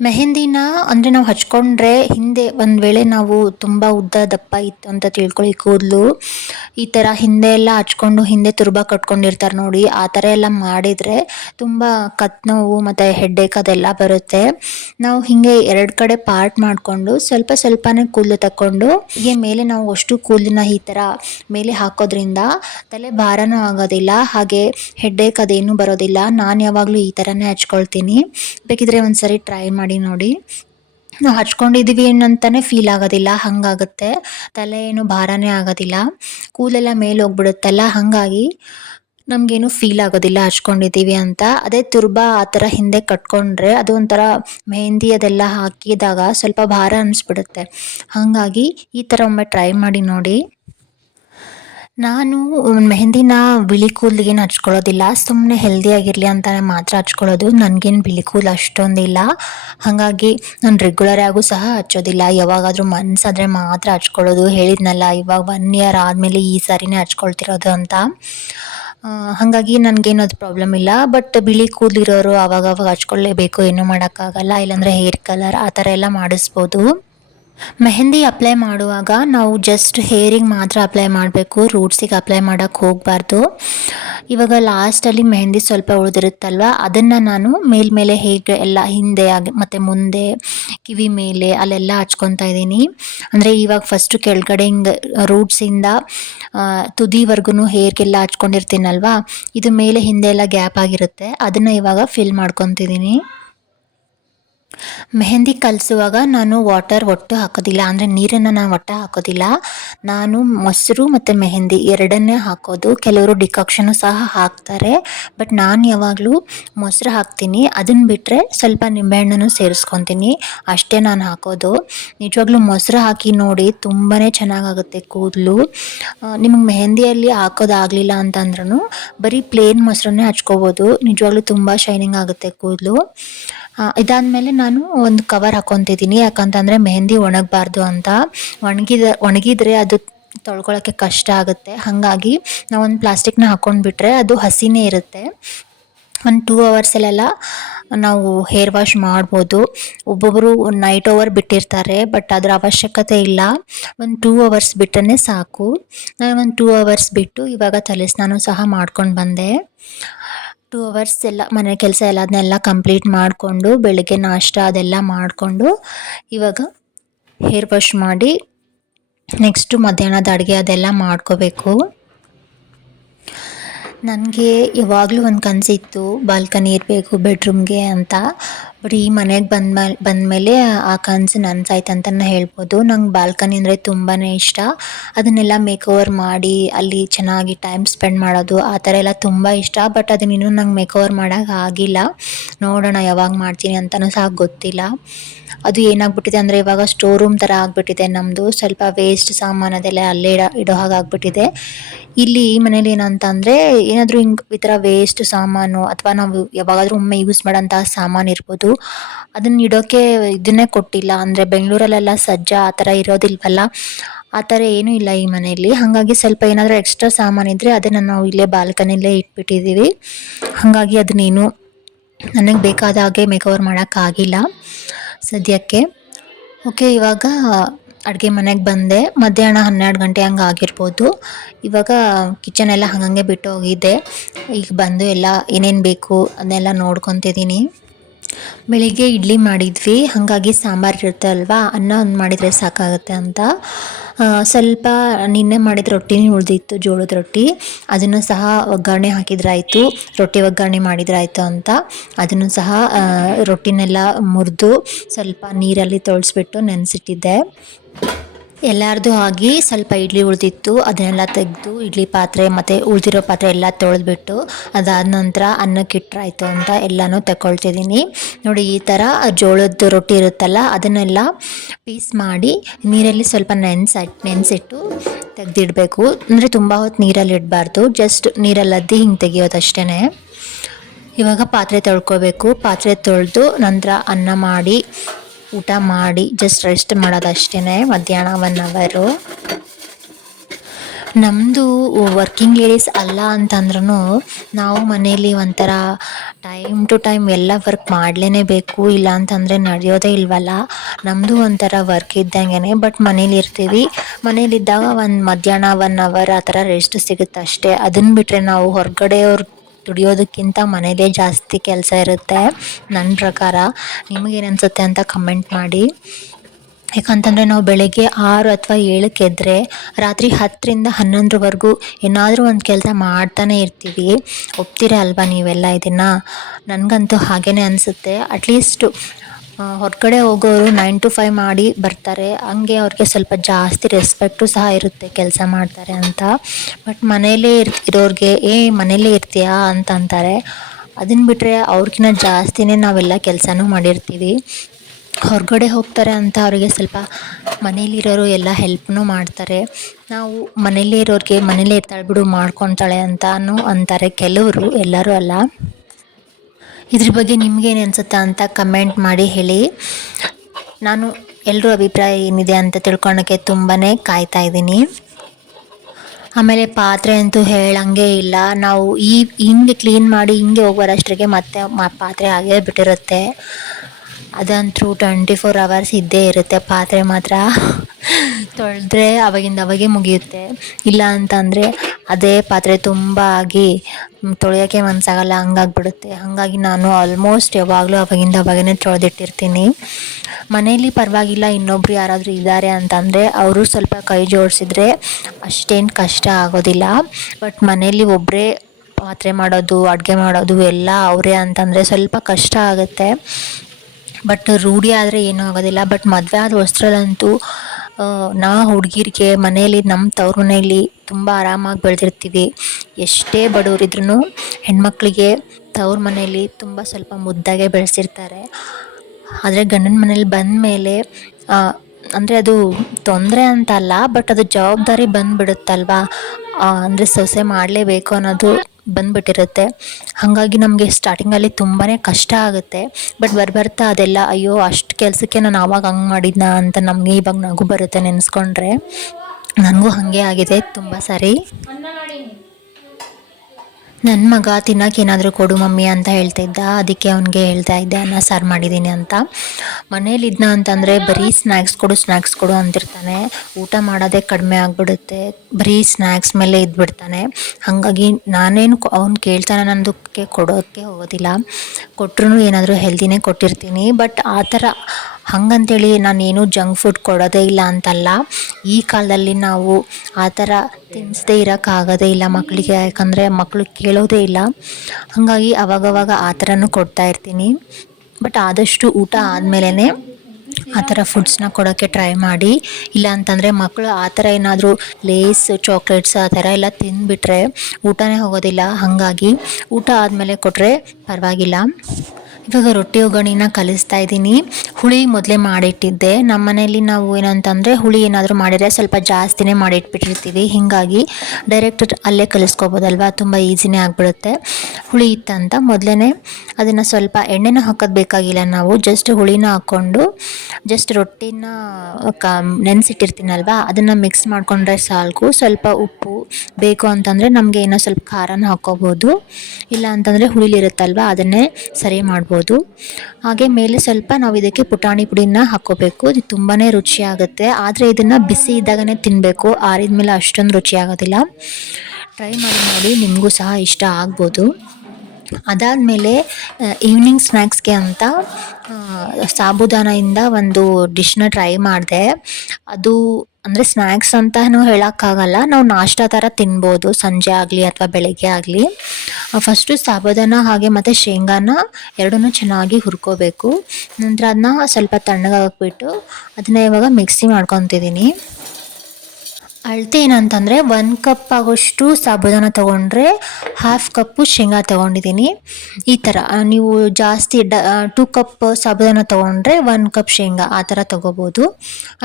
ಮೆಹಂದಿನ ಅಂದರೆ ನಾವು ಹಚ್ಕೊಂಡ್ರೆ ಹಿಂದೆ ಒಂದು ವೇಳೆ ನಾವು ತುಂಬ ಉದ್ದ ದಪ್ಪ ಇತ್ತು ಅಂತ ತಿಳ್ಕೊಳ್ಳಿ ಕೂದಲು ಈ ಥರ ಹಿಂದೆ ಎಲ್ಲ ಹಚ್ಕೊಂಡು ಹಿಂದೆ ತುರ್ಬ ಕಟ್ಕೊಂಡಿರ್ತಾರೆ ನೋಡಿ, ಆ ಥರ ಎಲ್ಲ ಮಾಡಿದರೆ ತುಂಬ ಕತ್ ನೋವು ಮತ್ತು ಹೆಡ್ಡೇಕ್ ಅದೆಲ್ಲ ಬರುತ್ತೆ. ನಾವು ಹೀಗೆ ಎರಡು ಕಡೆ ಪಾರ್ಟ್ ಮಾಡಿಕೊಂಡು ಸ್ವಲ್ಪ ಸ್ವಲ್ಪನೇ ಕೂದಲು ತಗೊಂಡು ಹೀಗೆ ಮೇಲೆ ನಾವು ಅಷ್ಟು ಕೂದಲನ್ನ ಈ ಥರ ಮೇಲೆ ಹಾಕೋದ್ರಿಂದ ತಲೆ ಭಾರನೂ ಆಗೋದಿಲ್ಲ, ಹಾಗೆ ಹೆಡ್ಡೇಕ್ ಅದೇನು ಬರೋದಿಲ್ಲ. ನಾನು ಯಾವಾಗಲೂ ಈ ಥರನೇ ಹಚ್ಕೊಳ್ತೀನಿ. ಬೇಕಿದ್ರೆ ಒಂದು ಸರಿ ಟ್ರೈ ಮಾಡಿ ನೋಡಿ. ನಾವು ಹಚ್ಕೊಂಡಿದ್ದೀವಿ ಅಂತಲೇ ಫೀಲ್ ಆಗೋದಿಲ್ಲ, ಹಂಗಾಗುತ್ತೆ. ತಲೆ ಏನು ಭಾರನೇ ಆಗೋದಿಲ್ಲ. ಕೂದಲೆಲ್ಲ ಮೇಲೆ ಹೋಗ್ಬಿಡುತ್ತಲ್ಲ, ಹಾಗಾಗಿ ನಮಗೇನು ಫೀಲ್ ಆಗೋದಿಲ್ಲ ಹಚ್ಕೊಂಡಿದ್ದೀವಿ ಅಂತ. ಅದೇ ತುರ್ಬಾ ಆ ಥರ ಹಿಂದೆ ಕಟ್ಕೊಂಡ್ರೆ ಅದು ಒಂಥರ ಮೆಹಂದಿ ಅದೆಲ್ಲ ಹಾಕಿದಾಗ ಸ್ವಲ್ಪ ಭಾರ ಅನಿಸ್ಬಿಡುತ್ತೆ. ಹಾಗಾಗಿ ಈ ಥರ ಒಮ್ಮೆ ಟ್ರೈ ಮಾಡಿ ನೋಡಿ. ನಾನು ಮೆಹಂದಿನ ಬಿಳಿ ಕೂದಲಿಗೇನು ಹಚ್ಕೊಳ್ಳೋದಿಲ್ಲ ಸುಮ್ಮನೆ ಹೆಲ್ದಿಯಾಗಿರಲಿ ಅಂತ ಮಾತ್ರ ಹಚ್ಕೊಳ್ಳೋದು. ನನಗೇನು ಬಿಳಿ ಕೂದಲು ಅಷ್ಟೊಂದಿಲ್ಲ. ಹಾಗಾಗಿ ನಾನು ರೆಗ್ಯುಲರ್ ಆಗೂ ಸಹ ಹಚ್ಚೋದಿಲ್ಲ. ಯಾವಾಗಾದರೂ ಮನ್ಸಾದರೆ ಮಾತ್ರ ಹಚ್ಕೊಳ್ಳೋದು. ಹೇಳಿದ್ನಲ್ಲ, ಇವಾಗ ಒನ್ ಇಯರ್ ಆದಮೇಲೆ ಈ ಸಾರಿನೇ ಹಚ್ಕೊಳ್ತಿರೋದು ಅಂತ. ಹಾಗಾಗಿ ನನಗೇನು ಅದು ಪ್ರಾಬ್ಲಮ್ ಇಲ್ಲ. ಬಟ್ ಬಿಳಿ ಕೂದಲಿರೋರು ಅವಾಗ ಹಚ್ಕೊಳ್ಳೇಬೇಕು ಏನೂ ಮಾಡೋಕ್ಕಾಗಲ್ಲ. ಇಲ್ಲಾಂದರೆ ಹೇರ್ ಕಲರ್ ಆ ಥರ ಎಲ್ಲ ಮಾಡಿಸ್ಬೋದು. ಮೆಹಂದಿ ಅಪ್ಲೈ ಮಾಡುವಾಗ ನಾವು ಜಸ್ಟ್ ಹೇರಿಗೆ ಮಾತ್ರ ಅಪ್ಲೈ ಮಾಡಬೇಕು ರೂಟ್ಸಿಗೆ ಅಪ್ಲೈ ಮಾಡೋಕ್ಕೆ ಹೋಗಬಾರ್ದು. ಇವಾಗ ಲಾಸ್ಟಲ್ಲಿ ಮೆಹಂದಿ ಸ್ವಲ್ಪ ಉಳಿದಿರುತ್ತಲ್ವ, ಅದನ್ನು ನಾನು ಮೇಲ್ಮೇಲೆ ಹೇಗೆ ಎಲ್ಲ ಹಿಂದೆ ಆಗಿ, ಮತ್ತು ಮುಂದೆ, ಕಿವಿ ಮೇಲೆ ಅಲ್ಲೆಲ್ಲ ಹಚ್ಕೊತಾ ಇದ್ದೀನಿ. ಅಂದರೆ ಇವಾಗ ಫಸ್ಟು ಕೆಳಗಡೆ ಹಿಂಗೆ ರೂಟ್ಸಿಂದ ತುದಿವರೆಗೂ ಹೇರ್ಗೆಲ್ಲ ಹಚ್ಕೊಂಡಿರ್ತೀನಲ್ವಾ, ಇದು ಮೇಲೆ ಹಿಂದೆ ಎಲ್ಲ ಗ್ಯಾಪ್ ಆಗಿರುತ್ತೆ, ಅದನ್ನು ಇವಾಗ ಫಿಲ್ ಮಾಡ್ಕೊತಿದ್ದೀನಿ. ಮೆಹಂದಿ ಕಲಿಸುವಾಗ ನಾನು ವಾಟರ್ ಒಟ್ಟು ಹಾಕೋದಿಲ್ಲ. ಅಂದರೆ ನೀರನ್ನು ನಾನು ಒಟ್ಟು ಹಾಕೋದಿಲ್ಲ. ನಾನು ಮೊಸರು ಮತ್ತು ಮೆಹಂದಿ ಎರಡನ್ನೇ ಹಾಕೋದು. ಕೆಲವರು ಡಿಕಾಕ್ಷನು ಸಹ ಹಾಕ್ತಾರೆ. ಬಟ್ ನಾನು ಯಾವಾಗಲೂ ಮೊಸರು ಹಾಕ್ತೀನಿ. ಅದನ್ನು ಬಿಟ್ಟರೆ ಸ್ವಲ್ಪ ನಿಂಬೆಹಣ್ಣನ್ನು ಸೇರಿಸ್ಕೊತೀನಿ. ಅಷ್ಟೇ ನಾನು ಹಾಕೋದು. ನಿಜವಾಗ್ಲೂ ಮೊಸರು ಹಾಕಿ ನೋಡಿ ತುಂಬಾ ಚೆನ್ನಾಗಾಗುತ್ತೆ ಕೂದಲು. ನಿಮಗೆ ಮೆಹಂದಿಯಲ್ಲಿ ಹಾಕೋದಾಗಲಿಲ್ಲ ಅಂತಂದ್ರೂ ಬರೀ ಪ್ಲೇನ್ ಮೊಸರನ್ನೇ ಹಚ್ಕೋಬೋದು. ನಿಜವಾಗ್ಲೂ ತುಂಬ ಶೈನಿಂಗ್ ಆಗುತ್ತೆ ಕೂದಲು. ಇದಾದಮೇಲೆ ನಾನು ಒಂದು ಕವರ್ ಹಾಕೊತಿದ್ದೀನಿ ಯಾಕಂತಂದರೆ ಮೆಹಂದಿ ಒಣಗಬಾರ್ದು ಅಂತ. ಒಣಗಿದ, ಒಣಗಿದ್ರೆ ಅದು ತೊಳ್ಕೊಳ್ಳೋಕ್ಕೆ ಕಷ್ಟ ಆಗುತ್ತೆ. ಹಾಗಾಗಿ ನಾವು ಒಂದು ಪ್ಲಾಸ್ಟಿಕ್ನ ಹಾಕ್ಕೊಂಡ್ಬಿಟ್ರೆ ಅದು ಹಸಿನೇ ಇರುತ್ತೆ. ಒಂದು ಟೂ ಅವರ್ಸಲ್ಲೆಲ್ಲ ನಾವು ಹೇರ್ ವಾಶ್ ಮಾಡ್ಬೋದು. ಒಬ್ಬೊಬ್ಬರು ನೈಟ್ ಓವರ್ ಬಿಟ್ಟಿರ್ತಾರೆ ಬಟ್ ಅದರ ಅವಶ್ಯಕತೆ ಇಲ್ಲ. ಒಂದು ಟೂ ಅವರ್ಸ್ ಬಿಟ್ಟರೆ ಸಾಕು. ನಾನು ಒಂದು ಟೂ ಅವರ್ಸ್ ಬಿಟ್ಟು ಇವಾಗ ತಲೆ ಸ್ನಾನ ಸಹ ಮಾಡ್ಕೊಂಡು ಬಂದೆ. ಟೂ ಅವರ್ಸ್ ಎಲ್ಲ ಮನೆ ಕೆಲಸ ಎಲ್ಲ ಅದನ್ನೆಲ್ಲ ಕಂಪ್ಲೀಟ್ ಮಾಡಿಕೊಂಡು ಬೆಳಗ್ಗೆ ನಾಷ್ಟ ಅದೆಲ್ಲ ಮಾಡಿಕೊಂಡು ಇವಾಗ ಹೇರ್ ವಾಶ್ ಮಾಡಿ ನೆಕ್ಸ್ಟು ಮಧ್ಯಾಹ್ನದ ಅಡುಗೆ ಅದೆಲ್ಲ ಮಾಡ್ಕೋಬೇಕು. ನನಗೆ ಯಾವಾಗಲೂ ಒಂದು ಕನಸಿತ್ತು ಬಾಲ್ಕನಿ ಇರಬೇಕು ಬೆಡ್ರೂಮ್ಗೆ ಅಂತ. ಈ ಮನೆಗೆ ಬಂದ ಬಂದಮೇಲೆ ಆ ಕನಸು ನನಸಾಯ್ತು ಅಂತಲೇ ಹೇಳ್ಬೋದು. ನಂಗೆ ಬಾಲ್ಕನಿ ಅಂದರೆ ತುಂಬಾ ಇಷ್ಟ. ಅದನ್ನೆಲ್ಲ ಮೇಕ್ ಓವರ್ ಮಾಡಿ, ಅಲ್ಲಿ ಚೆನ್ನಾಗಿ ಟೈಮ್ ಸ್ಪೆಂಡ್ ಮಾಡೋದು, ಆ ಥರ ಎಲ್ಲ ತುಂಬ ಇಷ್ಟ. ಬಟ್ ಅದನ್ನ ಇನ್ನೂ ನಂಗೆ ಮೇಕ್ ಓವರ್ ಮಾಡೋಕೆ ಆಗಿಲ್ಲ. ನೋಡೋಣ, ಯಾವಾಗ ಮಾಡ್ತೀನಿ ಅಂತಲೂ ಸಹ ಗೊತ್ತಿಲ್ಲ. ಅದು ಏನಾಗ್ಬಿಟ್ಟಿದೆ ಅಂದರೆ ಇವಾಗ ಸ್ಟೋರ್ ರೂಮ್ ಥರ ಆಗಿಬಿಟ್ಟಿದೆ ನಮ್ಮದು ಸ್ವಲ್ಪ ವೇಸ್ಟ್ ಸಾಮಾನು ಅದೆಲ್ಲ ಅಲ್ಲೇ ಇಡೋ ಹಾಗೆ ಆಗಿಬಿಟ್ಟಿದೆ. ಇಲ್ಲಿ ಈ ಮನೇಲಿ ಏನಂತ ಅಂದರೆ ಏನಾದರೂ ಹಿಂಗೆ ಈ ಥರ ವೇಸ್ಟ್ ಸಾಮಾನು, ಅಥವಾ ನಾವು ಯಾವಾಗಾದರೂ ಒಮ್ಮೆ ಯೂಸ್ ಮಾಡೋಂಥ ಸಾಮಾನು ಇರ್ಬೋದು. ಅದನ್ನ ಇಡೋಕ್ಕೆ ಇದನ್ನೇ ಕೊಟ್ಟಿಲ್ಲ. ಅಂದರೆ ಬೆಂಗಳೂರಲ್ಲೆಲ್ಲ ಸಜ್ಜ ಆ ಥರ ಇರೋದಿಲ್ವಲ್ಲ? ಆ ಥರ ಏನೂ ಇಲ್ಲ ಈ ಮನೆಯಲ್ಲಿ. ಹಾಗಾಗಿ ಸ್ವಲ್ಪ ಏನಾದರೂ ಎಕ್ಸ್ಟ್ರಾ ಸಾಮಾನು ಇದ್ದರೆ ಅದನ್ನು ನಾವು ಇಲ್ಲೇ ಬಾಲ್ಕನಿಲೇ ಇಟ್ಬಿಟ್ಟಿದ್ದೀವಿ. ಹಾಗಾಗಿ ಅದನ್ನೇನು ನನಗೆ ಬೇಕಾದ ಹಾಗೆ ಮೇಕವರ್ ಮಾಡೋಕ್ಕಾಗಿಲ್ಲ ಸದ್ಯಕ್ಕೆ. ಓಕೆ, ಇವಾಗ ಅಡುಗೆ ಮನೆಗೆ ಬಂದೆ. ಮಧ್ಯಾಹ್ನ ಹನ್ನೆರಡು ಗಂಟೆ ಹಂಗೆ ಆಗಿರ್ಬೋದು. ಇವಾಗ ಕಿಚನ್ ಎಲ್ಲ ಹಂಗಂಗೆ ಬಿಟ್ಟು ಹೋಗಿದ್ದೆ ಈಗ ಬಂದು ಎಲ್ಲ ಏನೇನು ಬೇಕು ಅದನ್ನೆಲ್ಲ ನೋಡ್ಕೊತಿದ್ದೀನಿ. ಬೆಳಿಗ್ಗೆ ಇಡ್ಲಿ ಮಾಡಿದ್ವಿ. ಹಾಗಾಗಿ ಸಾಂಬಾರು ಇರುತ್ತೆ ಅಲ್ವಾ? ಅನ್ನ ಒಂದು ಮಾಡಿದರೆ ಸಾಕಾಗುತ್ತೆ ಅಂತ. ಸ್ವಲ್ಪ ನಿನ್ನೆ ಮಾಡಿದ ರೊಟ್ಟಿನೇ ಉಳಿದಿತ್ತು, ಜೋಳದ ರೊಟ್ಟಿ. ಅದನ್ನು ಸಹ ಒಗ್ಗರಣೆ ಹಾಕಿದ್ರಾಯಿತು. ರೊಟ್ಟಿ ಒಗ್ಗರಣೆ ಮಾಡಿದ್ರಾಯಿತು ಅಂತ. ಅದನ್ನು ಸಹ ರೊಟ್ಟಿನೆಲ್ಲ ಮುರಿದು ಸ್ವಲ್ಪ ನೀರಲ್ಲಿ ತೊಳೆಸ್ಬಿಟ್ಟು ನೆನೆಸಿಟ್ಟಿದ್ದೆ. ಎಲ್ಲರದು ಆಗಿ ಸ್ವಲ್ಪ ಇಡ್ಲಿ ಉಳಿದಿತ್ತು. ಅದನ್ನೆಲ್ಲ ತೆಗೆದು ಇಡ್ಲಿ ಪಾತ್ರೆ ಮತ್ತು ಉಳಿದಿರೋ ಪಾತ್ರೆ ಎಲ್ಲ ತೊಳೆದ್ಬಿಟ್ಟು ಅದಾದ ನಂತರ ಅನ್ನಕ್ಕೆ ಇಟ್ಟರಾಯ್ತು ಅಂತ ಎಲ್ಲನೂ ತಗೊಳ್ತಿದ್ದೀನಿ ನೋಡಿ ಈ ಥರ ಜೋಳದ ರೊಟ್ಟಿ ಇರುತ್ತಲ್ಲ, ಅದನ್ನೆಲ್ಲ ಪೀಸ್ ಮಾಡಿ ನೀರಲ್ಲಿ ಸ್ವಲ್ಪ ನೆನ್ಸ ನೆನೆಸಿಟ್ಟು ತೆಗೆದಿಡಬೇಕು. ಅಂದರೆ ತುಂಬ ಹೊತ್ತು ನೀರಲ್ಲಿ ಇಡಬಾರ್ದು. ಜಸ್ಟ್ ನೀರಲ್ಲಿ ಅದ್ದಿ ಹಿಂಗೆ ತೆಗಿಯೋದಷ್ಟೇ ಇವಾಗ ಪಾತ್ರೆ ತೊಳ್ಕೊಬೇಕು. ಪಾತ್ರೆ ತೊಳೆದು ನಂತರ ಅನ್ನ ಮಾಡಿ ಊಟ ಮಾಡಿ ಜಸ್ಟ್ ರೆಸ್ಟ್ ಮಾಡೋದಷ್ಟೇ ಮಧ್ಯಾಹ್ನ ಒನ್ ಅವರು ನಮ್ಮದು ವರ್ಕಿಂಗ್ ಲೇಡೀಸ್ ಅಲ್ಲ ಅಂತಂದ್ರೂ ನಾವು ಮನೇಲಿ ಒಂಥರ ಟೈಮ್ ಟು ಟೈಮ್ ಎಲ್ಲ ವರ್ಕ್ ಮಾಡಲೇಬೇಕು ಇಲ್ಲ ಅಂತಂದರೆ ನಡೆಯೋದೇ ಇಲ್ವಲ್ಲ. ನಮ್ಮದು ಒಂಥರ ವರ್ಕ್ ಇದ್ದಂಗೆ ಬಟ್ ಮನೇಲಿ ಇರ್ತೀವಿ. ಮನೇಲಿದ್ದಾಗ ಒಂದು ಮಧ್ಯಾಹ್ನ ಒನ್ ಅವರ್ ಆ ಥರ ರೆಸ್ಟ್ ಸಿಗುತ್ತೆ ಅಷ್ಟೇ. ಅದನ್ನು ಬಿಟ್ಟರೆ ನಾವು ಹೊರಗಡೆಯವ್ರು ದುಡಿಯೋದಕ್ಕಿಂತ ಮನೇಲೇ ಜಾಸ್ತಿ ಕೆಲಸ ಇರುತ್ತೆ ನನ್ನ ಪ್ರಕಾರ. ನಿಮಗೇನು ಅನಿಸುತ್ತೆ ಅಂತ ಕಮೆಂಟ್ ಮಾಡಿ. ಯಾಕಂತಂದರೆ ನಾವು ಬೆಳಗ್ಗೆ ಆರು ಅಥವಾ ಏಳಕ್ಕೆ ಎದ್ದರೆ ರಾತ್ರಿ ಹತ್ತರಿಂದ ಹನ್ನೊಂದರವರೆಗೂ ಏನಾದರೂ ಒಂದು ಕೆಲಸ ಮಾಡ್ತಾನೆ ಇರ್ತೀವಿ. ಒಪ್ತೀರ ಅಲ್ವಾ ನೀವೆಲ್ಲ ಇದನ್ನು? ನನಗಂತೂ ಹಾಗೇ ಅನಿಸುತ್ತೆ. ಅಟ್ಲೀಸ್ಟು ಹೊರಗಡೆ ಹೋಗೋರು ನೈನ್ ಟು ಫೈವ್ ಮಾಡಿ ಬರ್ತಾರೆ. ಹಂಗೆ ಅವ್ರಿಗೆ ಸ್ವಲ್ಪ ಜಾಸ್ತಿ ರೆಸ್ಪೆಕ್ಟು ಸಹ ಇರುತ್ತೆ ಕೆಲಸ ಮಾಡ್ತಾರೆ ಅಂತ. ಬಟ್ ಮನೇಲೇ ಇರ್, ಇರೋರಿಗೆ, ಏ, ಮನೇಲೇ ಇರ್ತೀಯಾ? ಅಂತ ಅಂತಾರೆ. ಅದನ್ನ ಬಿಟ್ಟರೆ ಅವ್ರಿಗಿಂತ ಜಾಸ್ತಿನೇ ನಾವೆಲ್ಲ ಕೆಲಸನೂ ಮಾಡಿರ್ತೀವಿ. ಹೊರಗಡೆ ಹೋಗ್ತಾರೆ ಅಂತ ಅವರಿಗೆ ಸ್ವಲ್ಪ ಮನೇಲಿರೋರು ಎಲ್ಲ ಹೆಲ್ಪ್ನೂ ಮಾಡ್ತಾರೆ. ನಾವು ಮನೇಲಿ ಇರೋರಿಗೆ ಮನೇಲೇ ಇರ್ತಾಳೆ ಬಿಡು ಮಾಡ್ಕೊತಾಳೆ ಅಂತಾನು ಅಂತಾರೆ ಕೆಲವರು, ಎಲ್ಲರೂ ಅಲ್ಲ. ಇದ್ರ ಬಗ್ಗೆ ನಿಮ್ಗೇನು ಅನಿಸುತ್ತೆ ಅಂತ ಕಮೆಂಟ್ ಮಾಡಿ ಹೇಳಿ. ನಾನು ಎಲ್ಲರೂ ಅಭಿಪ್ರಾಯ ಏನಿದೆ ಅಂತ ತಿಳ್ಕೊಳಕ್ಕೆ ತುಂಬಾ ಕಾಯ್ತಾ ಇದ್ದೀನಿ. ಆಮೇಲೆ ಪಾತ್ರೆ ಅಂತೂ ಹೇಳಂಗೆ ಇಲ್ಲ. ನಾವು ಈ ಹಿಂಗೆ ಕ್ಲೀನ್ ಮಾಡಿ ಹಿಂಗೆ ಹೋಗೋರಷ್ಟ್ರಿಗೆ ಮತ್ತೆ ಪಾತ್ರೆ ಆಗೇ ಬಿಟ್ಟಿರುತ್ತೆ. ಅದಂತೂ ಟ್ವೆಂಟಿ ಫೋರ್ ಅವರ್ಸ್ ಇದ್ದೇ ಇರುತ್ತೆ. ಪಾತ್ರೆ ಮಾತ್ರ ತೊಳೆದ್ರೆ ಅವಾಗಿಂದ ಅವಾಗೆ ಮುಗಿಯುತ್ತೆ. ಇಲ್ಲ ಅಂತಂದರೆ ಅದೇ ಪಾತ್ರೆ ತುಂಬ ಆಗಿ ತೊಳೆಯೋಕ್ಕೆ ಮನಸ್ಸಾಗಲ್ಲ ಹಂಗಾಗ್ಬಿಡುತ್ತೆ. ಹಾಗಾಗಿ ನಾನು ಆಲ್ಮೋಸ್ಟ್ ಯಾವಾಗಲೂ ಅವಾಗಿಂದ ಅವಾಗೇ ತೊಳೆದಿಟ್ಟಿರ್ತೀನಿ. ಮನೇಲಿ ಪರವಾಗಿಲ್ಲ, ಇನ್ನೊಬ್ರು ಯಾರಾದರೂ ಇದ್ದಾರೆ ಅಂತಂದರೆ ಅವರು ಸ್ವಲ್ಪ ಕೈ ಜೋಡಿಸಿದ್ರೆ ಅಷ್ಟೇನು ಕಷ್ಟ ಆಗೋದಿಲ್ಲ. ಬಟ್ ಮನೆಯಲ್ಲಿ ಒಬ್ಬರೇ ಪಾತ್ರೆ ಮಾಡೋದು, ಅಡುಗೆ ಮಾಡೋದು ಎಲ್ಲ ಅವರೇ ಅಂತಂದರೆ ಸ್ವಲ್ಪ ಕಷ್ಟ ಆಗುತ್ತೆ. ಬಟ್ ರೂಢಿ ಆದರೆ ಏನೂ ಆಗೋದಿಲ್ಲ. ಬಟ್ ಮದುವೆ ಆದ ವಸ್ತ್ರದಂತೂ ನಾ ಹುಡುಗಿರಿಗೆ ಮನೆಯಲ್ಲಿ ನಮ್ಮ ತವ್ರ ಮನೆಯಲ್ಲಿ ತುಂಬ ಆರಾಮಾಗಿ ಬೆಳೆದಿರ್ತೀವಿ. ಎಷ್ಟೇ ಬಡವರಿದ್ರೂ ಹೆಣ್ಮಕ್ಳಿಗೆ ತವ್ರ ಮನೆಯಲ್ಲಿ ತುಂಬ ಸ್ವಲ್ಪ ಮುದ್ದಾಗೆ ಬೆಳೆಸಿರ್ತಾರೆ. ಆದರೆ ಗಂಡನ ಮನೇಲಿ ಬಂದ ಮೇಲೆ ಅಂದರೆ ಅದು ತೊಂದರೆ ಅಂತಲ್ಲ ಬಟ್ ಅದು ಜವಾಬ್ದಾರಿ ಬಂದುಬಿಡುತ್ತಲ್ವಾ? ಅಂದರೆ ಸೊಸೆ ಮಾಡಲೇಬೇಕು ಅನ್ನೋದು ಬಂದುಬಿಟ್ಟಿರುತ್ತೆ. ಹಾಗಾಗಿ ನಮಗೆ ಸ್ಟಾರ್ಟಿಂಗಲ್ಲಿ ತುಂಬಾ ಕಷ್ಟ ಆಗುತ್ತೆ. ಬಟ್ ಬರ್ಬರ್ತಾ ಅದೆಲ್ಲ, ಅಯ್ಯೋ, ಅಷ್ಟು ಕೆಲಸಕ್ಕೆ ನಾನು ಆವಾಗ ಹಂಗೆ ಮಾಡಿದ್ನ? ಅಂತ ನಮಗೆ ಇವಾಗ ನಗು ಬರುತ್ತೆ ನೆನೆಸ್ಕೊಂಡ್ರೆ. ನನಗೂ ಹಾಗೆ ಆಗಿದೆ ತುಂಬ ಸಾರಿ. ನನ್ನ ಮಗ ತಿನ್ನಕ್ಕೆ ಏನಾದರೂ ಕೊಡು ಮಮ್ಮಿ ಅಂತ ಹೇಳ್ತಿದ್ದ. ಅದಕ್ಕೆ ಅವನಿಗೆ ಹೇಳ್ತಾ ಇದ್ದೆ ಅನ್ನ ಸಾರು ಮಾಡಿದ್ದೀನಿ ಅಂತ. ಮನೇಲಿದ್ನ ಅಂತಂದರೆ ಬರೀ ಸ್ನ್ಯಾಕ್ಸ್ ಕೊಡು ಸ್ನ್ಯಾಕ್ಸ್ ಕೊಡು ಅಂತಿರ್ತಾನೆ. ಊಟ ಮಾಡೋದೇ ಕಡಿಮೆ ಆಗಿಬಿಡುತ್ತೆ. ಬರೀ ಸ್ನ್ಯಾಕ್ಸ್ ಮೇಲೆ ಇದ್ಬಿಡ್ತಾನೆ. ಹಾಗಾಗಿ ನಾನೇನು ಅವ್ನು ಕೇಳ್ತಾನೆ ನನ್ನದಕ್ಕೆ ಕೊಡೋಕ್ಕೆ ಹೋಗೋದಿಲ್ಲ. ಕೊಟ್ಟರು ಏನಾದರೂ ಹೆಲ್ದಿನೇ ಕೊಟ್ಟಿರ್ತೀನಿ. ಬಟ್ ಆ ಥರ ಹಾಗಂತೇಳಿ ನಾನೇನು ಜಂಕ್ ಫುಡ್ ಕೊಡೋದೇ ಇಲ್ಲ ಅಂತಲ್ಲ. ಈ ಕಾಲದಲ್ಲಿ ನಾವು ಆ ಥರ ತಿನ್ನಿಸ್ದೇ ಇರೋಕ್ಕಾಗೋದೇ ಇಲ್ಲ ಮಕ್ಕಳಿಗೆ ಯಾಕಂದರೆ ಮಕ್ಕಳು ಕೇಳೋದೇ ಇಲ್ಲ. ಹಾಗಾಗಿ ಅವಾಗವಾಗ ಆ ಥರನೂ ಕೊಡ್ತಾ ಇರ್ತೀನಿ. ಬಟ್ ಆದಷ್ಟು ಊಟ ಆದಮೇಲೆ ಆ ಥರ ಫುಡ್ಸ್ನ ಕೊಡೋಕ್ಕೆ ಟ್ರೈ ಮಾಡಿ. ಇಲ್ಲ ಅಂತಂದರೆ ಮಕ್ಕಳು ಆ ಥರ ಏನಾದರೂ ಲೇಸ್ ಚಾಕ್ಲೇಟ್ಸ್ ಆ ಥರ ಎಲ್ಲ ತಿಂದುಬಿಟ್ರೆ ಊಟನೇ ಹೋಗೋದಿಲ್ಲ. ಹಾಗಾಗಿ ಊಟ ಆದಮೇಲೆ ಕೊಟ್ಟರೆ ಪರವಾಗಿಲ್ಲ. ಇವಾಗ ರೊಟ್ಟಿ ಒಗ್ಗರಣೆನ ಕಲಿಸ್ತಾ ಇದ್ದೀನಿ. ಹುಳಿ ಮೊದಲೇ ಮಾಡಿಟ್ಟಿದ್ದೆ. ನಮ್ಮ ಮನೆಯಲ್ಲಿ ನಾವು ಏನಂತಂದರೆ ಹುಳಿ ಏನಾದರೂ ಮಾಡಿದರೆ ಸ್ವಲ್ಪ ಜಾಸ್ತಿನೇ ಮಾಡಿಟ್ಬಿಟ್ಟಿರ್ತೀವಿ. ಹೀಗಾಗಿ ಡೈರೆಕ್ಟ್ ಅಲ್ಲೇ ಕಲಿಸ್ಕೋಬೋದಲ್ವ? ತುಂಬ ಈಸಿನೇ ಆಗಿಬಿಡುತ್ತೆ. ಹುಳಿ ಇತ್ತಂತ ಮೊದಲೇ ಅದನ್ನು ಸ್ವಲ್ಪ ಎಣ್ಣೆನ ಹಾಕೋದು ಬೇಕಾಗಿಲ್ಲ ನಾವು. ಜಸ್ಟ್ ಹುಳಿನ ಹಾಕ್ಕೊಂಡು ಜಸ್ಟ್ ರೊಟ್ಟಿನ ಕ ನೆನೆಸಿಟ್ಟಿರ್ತೀನಲ್ವಾ? ಅದನ್ನು ಮಿಕ್ಸ್ ಮಾಡಿಕೊಂಡ್ರೆ ಸಾಕು ಸ್ವಲ್ಪ ಉಪ್ಪು ಬೇಕು ಅಂತಂದರೆ ನಮಗೆ ಏನೋ ಸ್ವಲ್ಪ ಖಾರನ ಹಾಕ್ಕೋಬೋದು ಇಲ್ಲ ಅಂತಂದರೆ ಹುಳಿಲಿರುತ್ತಲ್ವ? ಅದನ್ನೇ ಸರಿ ಮಾಡ್ಬೋದು. ಹಾಗೆ ಮೇಲೆ ಸ್ವಲ್ಪ ನಾವು ಇದಕ್ಕೆ ಪುಟಾಣಿ ಪುಡಿನ ಹಾಕ್ಕೋಬೇಕು. ಇದು ತುಂಬಾ ರುಚಿಯಾಗುತ್ತೆ. ಆದರೆ ಇದನ್ನು ಬಿಸಿ ಇದ್ದಾಗನೇ ತಿನ್ನಬೇಕು ಆರಿದ ಮೇಲೆ ಅಷ್ಟೊಂದು ರುಚಿಯಾಗೋದಿಲ್ಲ. ಟ್ರೈ ಮಾಡಿ ನೋಡಿ, ನಿಮಗೂ ಸಹ ಇಷ್ಟ ಆಗ್ಬೋದು. ಅದಾದಮೇಲೆ ಈವ್ನಿಂಗ್ ಸ್ನ್ಯಾಕ್ಸ್ಗೆ ಅಂತ ಸಾಬುದಾನದಿಂದ ಒಂದು ಡಿಶ್ನ ಟ್ರೈ ಮಾಡಿದೆ. ಅದು ಅಂದರೆ ಸ್ನ್ಯಾಕ್ಸ್ ಅಂತಲೂ ಹೇಳೋಕ್ಕಾಗಲ್ಲ. ನಾವು ನಾಷ್ಟ ಥರ ತಿನ್ಬೋದು. ಸಂಜೆ ಆಗಲಿ ಅಥವಾ ಬೆಳಗ್ಗೆ ಆಗಲಿ. ಫಸ್ಟು ಸಾಬುದಾನ ಹಾಗೆ ಮತ್ತು ಶೇಂಗಾನ ಎರಡನ್ನೂ ಚೆನ್ನಾಗಿ ಹುರ್ಕೋಬೇಕು. ನಂತರ ಅದನ್ನ ಸ್ವಲ್ಪ ತಣ್ಣಗಾಕ್ಬಿಟ್ಟು ಅದನ್ನ ಇವಾಗ ಮಿಕ್ಸಿ ಮಾಡ್ಕೊತಿದ್ದೀನಿ. ಅಳತೆ ಏನಂತಂದರೆ ಒಂದು ಕಪ್ ಆಗೋಷ್ಟು ಸಾಬುದಾನ ತೊಗೊಂಡ್ರೆ ಹಾಫ್ ಕಪ್ಪು ಶೇಂಗಾ ತೊಗೊಂಡಿದ್ದೀನಿ. ಈ ಥರ ನೀವು ಜಾಸ್ತಿ ಡ ಟೂ ಕಪ್ ಸಾಬುದಾನ ತೊಗೊಂಡ್ರೆ ಒನ್ ಕಪ್ ಶೇಂಗಾ ಆ ಥರ ತೊಗೋಬೋದು.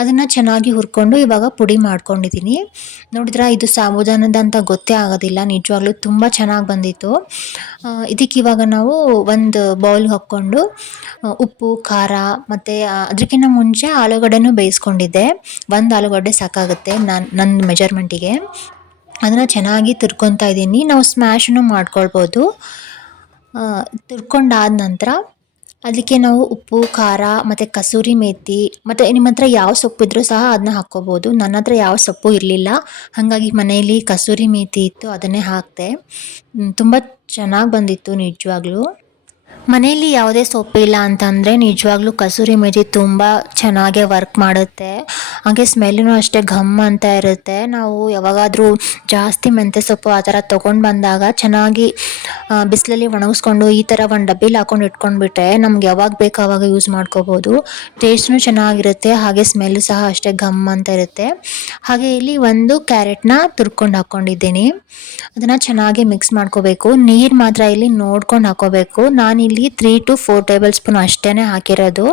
ಅದನ್ನು ಚೆನ್ನಾಗಿ ಹುರ್ಕೊಂಡು ಇವಾಗ ಪುಡಿ ಮಾಡ್ಕೊಂಡಿದ್ದೀನಿ. ನೋಡಿದ್ರೆ, ಇದು ಸಾಬುದಾನದ ಅಂತ ಗೊತ್ತೇ ಆಗೋದಿಲ್ಲ, ನಿಜವಾಗ್ಲೂ ತುಂಬ ಚೆನ್ನಾಗಿ ಬಂದಿತ್ತು. ಇದಕ್ಕೆ ಇವಾಗ ನಾವು ಒಂದು ಬೌಲ್ ಹಾಕ್ಕೊಂಡು ಉಪ್ಪು, ಖಾರ ಮತ್ತು ಅದಕ್ಕಿಂತ ಮುಂಚೆ ಆಲೂಗಡ್ಡೆನೂ ಬೇಯಿಸ್ಕೊಂಡಿದ್ದೆ. ಒಂದು ಆಲೂಗಡ್ಡೆ ಸಾಕಾಗುತ್ತೆ, ನಾನು ನನ್ನ ಮೆಜರ್ಮೆಂಟಿಗೆ ಅದನ್ನು ಚೆನ್ನಾಗಿ ತಿರ್ಕೊತಾ ಇದ್ದೀನಿ. ನಾವು ಸ್ಮ್ಯಾಶನ್ನು ಮಾಡ್ಕೊಳ್ಬೋದು. ತಿರ್ಕೊಂಡಾದ ನಂತರ ಅದಕ್ಕೆ ನಾವು ಉಪ್ಪು, ಖಾರ, ಮತ್ತು ಕಸೂರಿ ಮೇತಿ, ಮತ್ತು ನಿಮ್ಮ ಹತ್ರ ಯಾವ ಸೊಪ್ಪಿದ್ರೂ ಸಹ ಅದನ್ನ ಹಾಕ್ಕೋಬೋದು. ನನ್ನ ಹತ್ರ ಯಾವ ಸೊಪ್ಪು ಇರಲಿಲ್ಲ. ಹಾಗಾಗಿ ಮನೆಯಲ್ಲಿ ಕಸೂರಿ ಮೇತಿ ಇತ್ತು ಅದನ್ನೇ ಹಾಕಿದೆ. ತುಂಬ ಚೆನ್ನಾಗಿ ಬಂದಿತ್ತು ನಿಜವಾಗ್ಲೂ. ಮನೆಯಲ್ಲಿ ಯಾವುದೇ ಸೊಪ್ಪಿಲ್ಲ ಅಂತಂದರೆ ನಿಜವಾಗ್ಲೂ ಕಸೂರಿ ಮೇಥಿ ತುಂಬ ಚೆನ್ನಾಗೆ ವರ್ಕ್ ಮಾಡುತ್ತೆ. ಹಾಗೆ ಸ್ಮೆಲ್ಲೂ ಅಷ್ಟೇ ಘಮ್ ಅಂತ ಇರುತ್ತೆ. ನಾವು ಯಾವಾಗಾದರೂ ಜಾಸ್ತಿ ಮೆಂತ್ಯ ಸೊಪ್ಪು ಆ ಥರ ತೊಗೊಂಡು ಬಂದಾಗ ಚೆನ್ನಾಗಿ ಬಿಸಿಲಲ್ಲಿ ಒಣಗಿಸ್ಕೊಂಡು ಈ ಥರ ಒಂದು ಡಬ್ಬಿಲಿ ಹಾಕೊಂಡು ಇಟ್ಕೊಂಡ್ಬಿಟ್ರೆ ನಮ್ಗೆ ಯಾವಾಗ ಬೇಕು ಆವಾಗ ಯೂಸ್ ಮಾಡ್ಕೋಬೋದು. ಟೇಸ್ಟ್ನು ಚೆನ್ನಾಗಿರುತ್ತೆ, ಹಾಗೆ ಸ್ಮೆಲ್ಲು ಸಹ ಅಷ್ಟೇ ಘಮ್ ಅಂತ ಇರುತ್ತೆ. ಹಾಗೆ ಇಲ್ಲಿ ಒಂದು ಕ್ಯಾರೆಟ್ನ ತುರ್ಕೊಂಡು ಹಾಕ್ಕೊಂಡಿದ್ದೀನಿ ಅದನ್ನು ಚೆನ್ನಾಗಿ ಮಿಕ್ಸ್ ಮಾಡ್ಕೋಬೇಕು. ನೀರು ಮಾತ್ರ ಇಲ್ಲಿ ನೋಡ್ಕೊಂಡು ಹಾಕೋಬೇಕು. ನಾನಿಲ್ಲಿ three to four tablespoon ಅಷ್ಟೇ ಹಾಕಿರೋದು.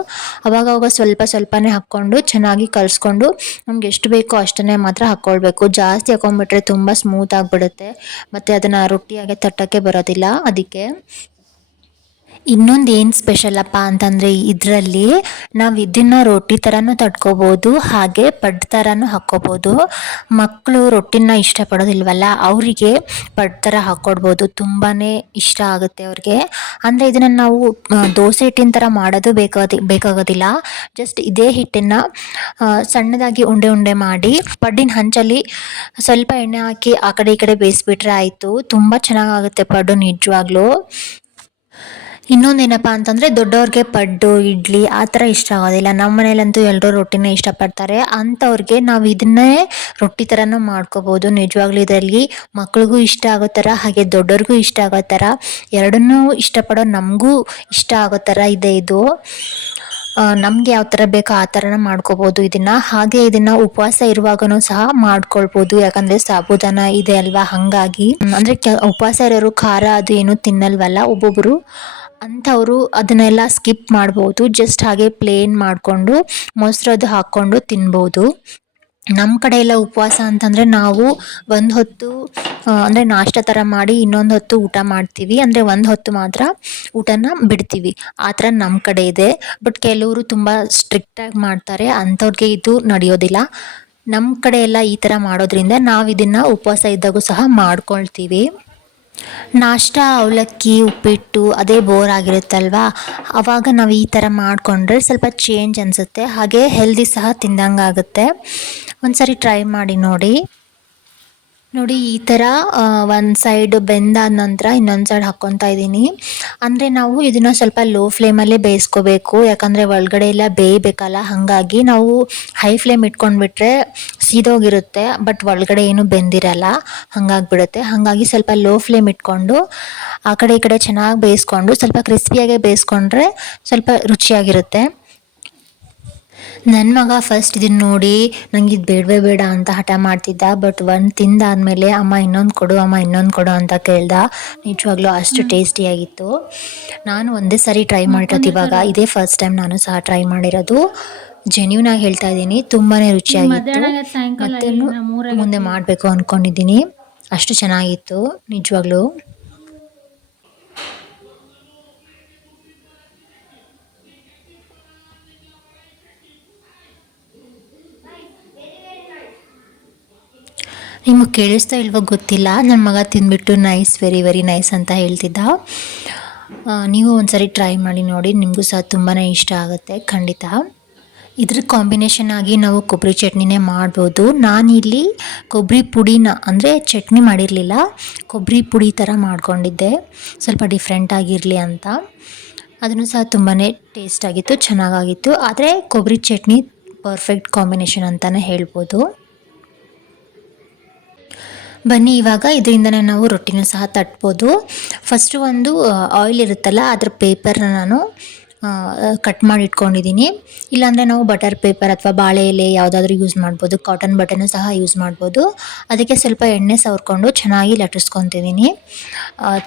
ಅವಾಗವಾಗ ಸ್ವಲ್ಪ ಸ್ವಲ್ಪನೇ ಹಾಕ್ಕೊಂಡು ಚೆನ್ನಾಗಿ ಕಲಿಸ್ಕೊಂಡು ನಮ್ಗೆ ಎಷ್ಟು ಬೇಕೋ ಅಷ್ಟೇ ಮಾತ್ರ ಹಾಕ್ಕೊಳ್ಬೇಕು ಜಾಸ್ತಿ ಹಾಕೊಂಡ್ಬಿಟ್ರೆ ತುಂಬ ಸ್ಮೂತ್ ಆಗಿಬಿಡುತ್ತೆ. ಮತ್ತು ಅದನ್ನು ರೊಟ್ಟಿಯಾಗೆ ತಟ್ಟಕ್ಕೆ ಬರೋದಿಲ್ಲ. ಅದಕ್ಕೆ ಇನ್ನೊಂದು ಏನು ಸ್ಪೆಷಲಪ್ಪ ಅಂತಂದರೆ ಇದರಲ್ಲಿ ನಾವು ಇದನ್ನು ರೊಟ್ಟಿ ಥರನೂ ತಡ್ಕೋಬೋದು ಹಾಗೆ ಪಡ್ ಥರನೂ ಹಾಕ್ಕೋಬೋದು. ಮಕ್ಕಳು ರೊಟ್ಟಿನ ಇಷ್ಟಪಡೋದಿಲ್ವಲ್ಲ, ಅವರಿಗೆ ಪಡ್ ಥರ ಹಾಕ್ಕೊಡ್ಬೋದು ತುಂಬಾ ಇಷ್ಟ ಆಗುತ್ತೆ ಅವ್ರಿಗೆ. ಅಂದರೆ ಇದನ್ನು ನಾವು ದೋಸೆ ಹಿಟ್ಟಿನ ಥರ ಮಾಡೋದು ಬೇಕಾದ, ಬೇಕಾಗೋದಿಲ್ಲ. ಜಸ್ಟ್ ಇದೇ ಹಿಟ್ಟನ್ನು ಸಣ್ಣದಾಗಿ ಉಂಡೆ ಉಂಡೆ ಮಾಡಿ, ಪಡ್ಡಿನ ಹಂಚಲ್ಲಿ ಸ್ವಲ್ಪ ಎಣ್ಣೆ ಹಾಕಿ ಆ ಕಡೆ ಈ ಕಡೆ ಬೇಯಿಸ್ಬಿಟ್ರೆ ಆಯಿತು. ತುಂಬ ಚೆನ್ನಾಗಾಗುತ್ತೆ ಪಡ್ಡು ನಿಜವಾಗ್ಲೂ. ಇನ್ನೊಂದೇನಪ್ಪ ಅಂತಂದರೆ ದೊಡ್ಡವ್ರಿಗೆ ಪಡ್ಡು, ಇಡ್ಲಿ ಆ ಥರ ಇಷ್ಟ ಆಗೋದಿಲ್ಲ ನಮ್ಮ ಮನೇಲಂತೂ ಎಲ್ಲರೂ ರೊಟ್ಟಿನೇ ಇಷ್ಟಪಡ್ತಾರೆ. ಅಂಥವ್ರಿಗೆ ನಾವು ಇದನ್ನೇ ರೊಟ್ಟಿ ಥರನೂ ಮಾಡ್ಕೋಬೋದು. ನಿಜವಾಗ್ಲೂ ಇದರಲ್ಲಿ ಮಕ್ಳಿಗೂ ಇಷ್ಟ ಆಗೋ ಥರ, ಹಾಗೆ ದೊಡ್ಡವ್ರಿಗೂ ಇಷ್ಟ ಆಗೋ ಥರ ಎರಡನ್ನೂ ಇಷ್ಟಪಡೋ ನಮಗೂ ಇಷ್ಟ ಆಗೋ ಥರ ಇದೆ ಇದು. ನಮಗೆ ಯಾವ ಥರ ಬೇಕೋ ಆ ಥರನ ಮಾಡ್ಕೋಬೋದು ಇದನ್ನು. ಹಾಗೆ ಇದನ್ನು ಉಪವಾಸ ಇರುವಾಗನೂ ಸಹ ಮಾಡ್ಕೊಳ್ಬೋದು. ಯಾಕಂದರೆ ಸಾಬುದಾನ ಇದೆ ಅಲ್ವಾ? ಹಾಗಾಗಿ. ಅಂದರೆ ಉಪವಾಸ ಇರೋರು ಖಾರ ಅದು ಏನು ತಿನ್ನಲ್ವಲ್ಲ ಒಬ್ಬೊಬ್ಬರು ಅಂಥವರು ಅದನ್ನೆಲ್ಲ ಸ್ಕಿಪ್ ಮಾಡ್ಬೋದು ಜಸ್ಟ್ ಹಾಗೆ ಪ್ಲೇನ್ ಮಾಡಿಕೊಂಡು, ಮೊಸರದ್ದು ಹಾಕ್ಕೊಂಡು ತಿನ್ಬೋದು. ನಮ್ಮ ಕಡೆ ಎಲ್ಲ ಉಪವಾಸ ಅಂತಂದರೆ ನಾವು ಒಂದು ಹೊತ್ತು ಅಂದರೆ ನಾಷ್ಟ ಥರ ಮಾಡಿ ಇನ್ನೊಂದು ಹೊತ್ತು ಊಟ ಮಾಡ್ತೀವಿ. ಅಂದರೆ ಒಂದು ಹೊತ್ತು ಮಾತ್ರ ಊಟನ ಬಿಡ್ತೀವಿ. ಆ ಥರ ನಮ್ಮ ಕಡೆ ಇದೆ. ಬಟ್ ಕೆಲವರು ತುಂಬ ಸ್ಟ್ರಿಕ್ಟಾಗಿ ಮಾಡ್ತಾರೆ. ಅಂಥವ್ರಿಗೆ ಇದು ನಡೆಯೋದಿಲ್ಲ. ನಮ್ಮ ಕಡೆ ಎಲ್ಲ ಈ ಥರ ಮಾಡೋದ್ರಿಂದ ನಾವು ಇದನ್ನು ಉಪವಾಸ ಇದ್ದಾಗೂ ಸಹ ಮಾಡ್ಕೊಳ್ತೀವಿ. ನಾಷ್ಟ, ಅವಲಕ್ಕಿ, ಉಪ್ಪಿಟ್ಟು ಅದೇ ಬೋರ್ ಆಗಿರುತ್ತಲ್ವಾ? ಆವಾಗ ನಾವು ಈ ಥರ ಮಾಡಿಕೊಂಡ್ರೆ ಸ್ವಲ್ಪ ಚೇಂಜ್ ಅನಿಸುತ್ತೆ. ಹಾಗೆ ಹೆಲ್ದಿ ಸಹ ತಿಂದಂಗೆ ಆಗುತ್ತೆ ಸಾರಿ ಟ್ರೈ ಮಾಡಿ ನೋಡಿ. ನೋಡಿ, ಈ ಥರ ಒಂದು ಸೈಡ್ ಬೆಂದಾದ ನಂತರ ಇನ್ನೊಂದು ಸೈಡ್ ಹಾಕ್ಕೊತಾ ಇದ್ದೀನಿ. ಅಂದರೆ ನಾವು ಇದನ್ನು ಸ್ವಲ್ಪ ಲೋ ಫ್ಲೇಮಲ್ಲೇ ಬೇಯಿಸ್ಕೋಬೇಕು. ಯಾಕಂದರೆ ಒಳಗಡೆ ಎಲ್ಲ ಬೇಯಬೇಕಲ್ಲ, ಹಾಗಾಗಿ ನಾವು ಹೈ ಫ್ಲೇಮ್ ಇಟ್ಕೊಂಡ್ಬಿಟ್ರೆ ಸೀದೋಗಿರುತ್ತೆ ಬಟ್ ಒಳಗಡೆ ಏನು ಬೆಂದಿರಲ್ಲ, ಹಾಗಾಗಿಬಿಡುತ್ತೆ. ಹಾಗಾಗಿ ಸ್ವಲ್ಪ ಲೋ ಫ್ಲೇಮ್ ಇಟ್ಕೊಂಡು, ಆ ಕಡೆ ಈ ಕಡೆ ಚೆನ್ನಾಗಿ ಬೇಯಿಸ್ಕೊಂಡು, ಸ್ವಲ್ಪ ಕ್ರಿಸ್ಪಿಯಾಗೆ ಬೇಯಿಸ್ಕೊಂಡ್ರೆ ಸ್ವಲ್ಪ ರುಚಿಯಾಗಿರುತ್ತೆ. ನನ್ನ ಮಗ ಫಸ್ಟ್ ಇದನ್ನ ನೋಡಿ ನಂಗೆ ಇದು ಬೇಡವೇ ಬೇಡ ಅಂತ ಹಠ ಮಾಡ್ತಿದ್ದ ಬಟ್ ಒಂದು ತಿಂದಾದ್ಮೇಲೆ ಅಮ್ಮ ಇನ್ನೊಂದು ಕೊಡು ಅಮ್ಮ ಇನ್ನೊಂದು ಕೊಡು ಅಂತ ಕೇಳ್ದ. ನಿಜವಾಗ್ಲೂ ಅಷ್ಟು ಟೇಸ್ಟಿಯಾಗಿತ್ತು ನಾನು ಒಂದೇ ಸಾರಿ ಟ್ರೈ ಮಾಡಿರೋದು ಇವಾಗ ಇದೇ ಫಸ್ಟ್ ಟೈಮ್ ನಾನು ಸಹ ಟ್ರೈ ಮಾಡಿರೋದು. ಜೆನ್ಯೂನ್ ಆಗಿ ಹೇಳ್ತಾ ಇದ್ದೀನಿ ತುಂಬಾ ರುಚಿಯಾಗಿತ್ತು. ಮತ್ತೆ ಮುಂದೆ ಮಾಡಬೇಕು ಅಂದ್ಕೊಂಡಿದ್ದೀನಿ ಅಷ್ಟು ಚೆನ್ನಾಗಿತ್ತು ನಿಜವಾಗ್ಲೂ. ನಿಮಗೆ ಕೇಳಿಸ್ತಾ ಇಲ್ವೋ ಗೊತ್ತಿಲ್ಲ. ನನ್ನ ಮಗ ತಿಂದ್ಬಿಟ್ಟು ನೈಸ್ ವೆರಿ ವೆರಿ ನೈಸ್ ಅಂತ ಹೇಳ್ತಿದ್ದ. ನೀವು ಒಂದ್ಸರಿ ಟ್ರೈ ಮಾಡಿ ನೋಡಿ, ನಿಮಗೂ ಸಹ ತುಂಬಾ ಇಷ್ಟ ಆಗುತ್ತೆ, ಖಂಡಿತ. ಇದ್ರ ಕಾಂಬಿನೇಷನ್ ಆಗಿ ನಾವು ಕೊಬ್ಬರಿ ಚಟ್ನಿನೇ ಮಾಡ್ಬೋದು. ನಾನಿಲ್ಲಿ ಕೊಬ್ಬರಿ ಪುಡಿನ, ಅಂದರೆ ಚಟ್ನಿ ಮಾಡಿರಲಿಲ್ಲ, ಕೊಬ್ಬರಿ ಪುಡಿ ಥರ ಮಾಡ್ಕೊಂಡಿದ್ದೆ. ಸ್ವಲ್ಪ ಡಿಫ್ರೆಂಟ್ ಆಗಿರಲಿ ಅಂತ. ಅದನ್ನು ಸಹ ತುಂಬಾ ಟೇಸ್ಟ್ ಆಗಿತ್ತು, ಚೆನ್ನಾಗಾಗಿತ್ತು. ಆದರೆ ಕೊಬ್ಬರಿ ಚಟ್ನಿ ಪರ್ಫೆಕ್ಟ್ ಕಾಂಬಿನೇಷನ್ ಅಂತಲೇ ಹೇಳ್ಬೋದು. ಬನ್ನಿ, ಇವಾಗ ಇದರಿಂದನೇ ನಾವು ರೊಟ್ಟಿನೂ ಸಹ ತಟ್ಬೋದು. ಫಸ್ಟು ಒಂದು ಆಯಿಲ್ ಇರುತ್ತಲ್ಲ, ಅದ್ರ ಪೇಪರ್ನ ನಾನು ಕಟ್ ಮಾಡಿ ಇಟ್ಕೊಂಡಿದ್ದೀನಿ ಇಲ್ಲಾಂದರೆ ನಾವು ಬಟರ್ ಪೇಪರ್ ಅಥವಾ ಬಾಳೆ ಎಲೆ ಯಾವುದಾದ್ರೂ ಯೂಸ್ ಮಾಡ್ಬೋದು ಕಾಟನ್ ಬಟ್ಟೆನೂ ಸಹ ಯೂಸ್ ಮಾಡ್ಬೋದು. ಅದಕ್ಕೆ ಸ್ವಲ್ಪ ಎಣ್ಣೆ ಸವರ್ಕೊಂಡು ಚೆನ್ನಾಗಿ ಲಟ್ಟಿಸ್ಕೊತಿದ್ದೀನಿ.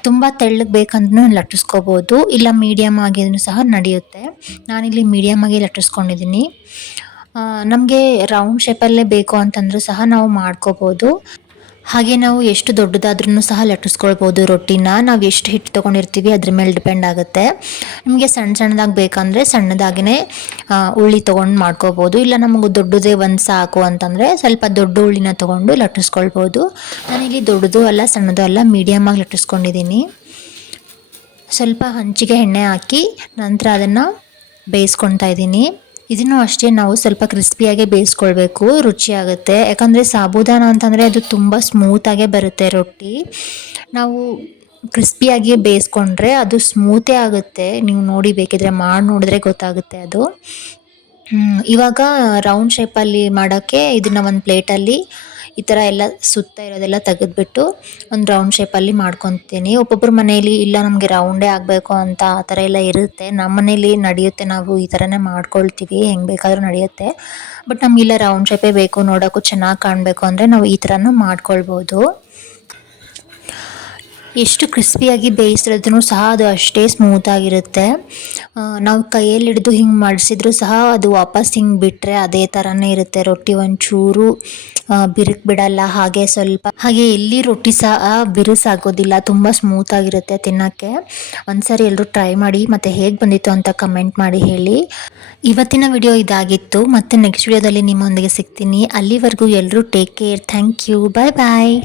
ತುಂಬ ತೆಳ್ಳಗೆ ಬೇಕಂದ್ರೂ ಲಟ್ಟಿಸ್ಕೋಬೋದು, ಇಲ್ಲ ಮೀಡಿಯಮ್ ಆಗಿದ್ರೂ ಸಹ ನಡೆಯುತ್ತೆ. ನಾನಿಲ್ಲಿ ಮೀಡಿಯಮ್ ಆಗಿ ಲಟ್ಟಿಸ್ಕೊಂಡಿದ್ದೀನಿ. ನಮಗೆ ರೌಂಡ್ ಶೇಪಲ್ಲೇ ಬೇಕು ಅಂತಂದ್ರೂ ಸಹ ನಾವು ಮಾಡ್ಕೋಬೋದು. ಹಾಗೆ ನಾವು ಎಷ್ಟು ದೊಡ್ಡದಾದ್ರೂ ಸಹ ಲಟ್ಟಿಸ್ಕೊಳ್ಬೋದು ರೊಟ್ಟಿನ. ನಾವು ಎಷ್ಟು ಹಿಟ್ಟು ತೊಗೊಂಡಿರ್ತೀವಿ ಅದ್ರ ಮೇಲೆ ಡಿಪೆಂಡ್ ಆಗುತ್ತೆ. ನಿಮಗೆ ಸಣ್ಣ ಸಣ್ಣದಾಗಿ ಬೇಕಂದರೆ ಸಣ್ಣದಾಗಿನೇ ಉಳ್ಳಿ ತೊಗೊಂಡು ಮಾಡ್ಕೋಬೋದು. ಇಲ್ಲ ನಮಗೆ ದೊಡ್ಡದೇ ಒಂದು ಸಾಕು ಅಂತಂದರೆ ಸ್ವಲ್ಪ ದೊಡ್ಡ ಉಳ್ಳಿನ ತೊಗೊಂಡು ಲಟ್ಟಿಸ್ಕೊಳ್ಬೋದು. ನಾನಿಲ್ಲಿ ದೊಡ್ಡದು ಅಲ್ಲ, ಸಣ್ಣದು ಅಲ್ಲ ಮೀಡಿಯಮಾಗಿ ಲಟ್ಟಿಸ್ಕೊಂಡಿದ್ದೀನಿ ಸ್ವಲ್ಪ ಹಂಚಿಗೆ ಎಣ್ಣೆ ಹಾಕಿ ನಂತರ ಅದನ್ನು ಬೇಯಿಸ್ಕೊತಾ ಇದ್ದೀನಿ ಇದನ್ನು ಅಷ್ಟೇ ನಾವು ಸ್ವಲ್ಪ ಕ್ರಿಸ್ಪಿಯಾಗೆ ಬೇಯಿಸ್ಕೊಳ್ಬೇಕು, ರುಚಿಯಾಗುತ್ತೆ. ಯಾಕಂದರೆ ಸಾಬೂದಾನ ಅಂತಂದರೆ ಅದು ತುಂಬ ಸ್ಮೂತಾಗೆ ಬರುತ್ತೆ ರೊಟ್ಟಿ. ನಾವು ಕ್ರಿಸ್ಪಿಯಾಗಿ ಬೇಯಿಸ್ಕೊಂಡ್ರೆ ಅದು ಸ್ಮೂತೇ ಆಗುತ್ತೆ. ನೀವು ನೋಡಿ ಬೇಕಿದ್ರೆ ಮಾಡಿ ನೋಡಿದ್ರೆ ಗೊತ್ತಾಗುತ್ತೆ ಅದು. ಇವಾಗ ರೌಂಡ್ ಶೇಪಲ್ಲಿ ಮಾಡೋಕ್ಕೆ ಇದನ್ನು ಒಂದು ಪ್ಲೇಟಲ್ಲಿ ಈ ಥರ ಎಲ್ಲ ಸುತ್ತ ಇರೋದೆಲ್ಲ ತೆಗೆದ್ಬಿಟ್ಟು ಒಂದು ರೌಂಡ್ ಶೇಪಲ್ಲಿ ಮಾಡ್ಕೊತೀನಿ. ಒಬ್ಬೊಬ್ಬರ ಮನೇಲಿ ಇಲ್ಲ ನಮಗೆ ರೌಂಡೇ ಆಗಬೇಕು ಅಂತ ಆ ಥರ ಎಲ್ಲ ಇರುತ್ತೆ. ನಮ್ಮ ಮನೇಲಿ ನಡೆಯುತ್ತೆ ನಾವು ಈ ಥರನೇ ಮಾಡ್ಕೊಳ್ತೀವಿ, ಹೆಂಗೆ ಬೇಕಾದರೂ ನಡೆಯುತ್ತೆ. ಬಟ್ ನಮಗಿಲ್ಲ ರೌಂಡ್ ಶೇಪೇ ಬೇಕು, ನೋಡೋಕ್ಕೂ ಚೆನ್ನಾಗಿ ಕಾಣಬೇಕು ಅಂದರೆ ನಾವು ಈ ಥರನೂ ಮಾಡ್ಕೊಳ್ಬೋದು. ಎಷ್ಟು ಕ್ರಿಸ್ಪಿಯಾಗಿ ಬೇಯಿಸಿದ್ರೂ ಸಹ ಅದು ಅಷ್ಟೇ ಸ್ಮೂತ್ ಆಗಿರುತ್ತೆ. ನಾವು ಕೈಯಲ್ಲಿ ಹಿಡಿದು ಹಿಂಗೆ ಮಾಡಿಸಿದ್ರು ಸಹ ಅದು ವಾಪಸ್ ಹಿಂಗೆ ಬಿಟ್ಟರೆ ಅದೇ ಥರನೇ ಇರುತ್ತೆ. ರೊಟ್ಟಿ ಒಂಚೂರು ಬಿರುಕ್ ಬಿಡಲ್ಲ, ಹಾಗೆ ಸ್ವಲ್ಪ. ಹಾಗೆ ಎಲ್ಲಿ ರೊಟ್ಟಿ ಸಹ ಬಿರುಸಾಗೋದಿಲ್ಲ, ತುಂಬ ಸ್ಮೂತ್ ಆಗಿರುತ್ತೆ ತಿನ್ನೋಕ್ಕೆ. ಒಂದ್ಸರಿ ಎಲ್ಲರೂ ಟ್ರೈ ಮಾಡಿ, ಮತ್ತು ಹೇಗೆ ಬಂದಿತ್ತು ಅಂತ ಕಮೆಂಟ್ ಮಾಡಿ ಹೇಳಿ. ಇವತ್ತಿನ ವಿಡಿಯೋ ಇದಾಗಿತ್ತು. ಮತ್ತು ನೆಕ್ಸ್ಟ್ ವಿಡಿಯೋದಲ್ಲಿ ನಿಮ್ಮೊಂದಿಗೆ ಸಿಗ್ತೀನಿ. ಅಲ್ಲಿವರೆಗೂ ಎಲ್ಲರೂ take care thank you bye bye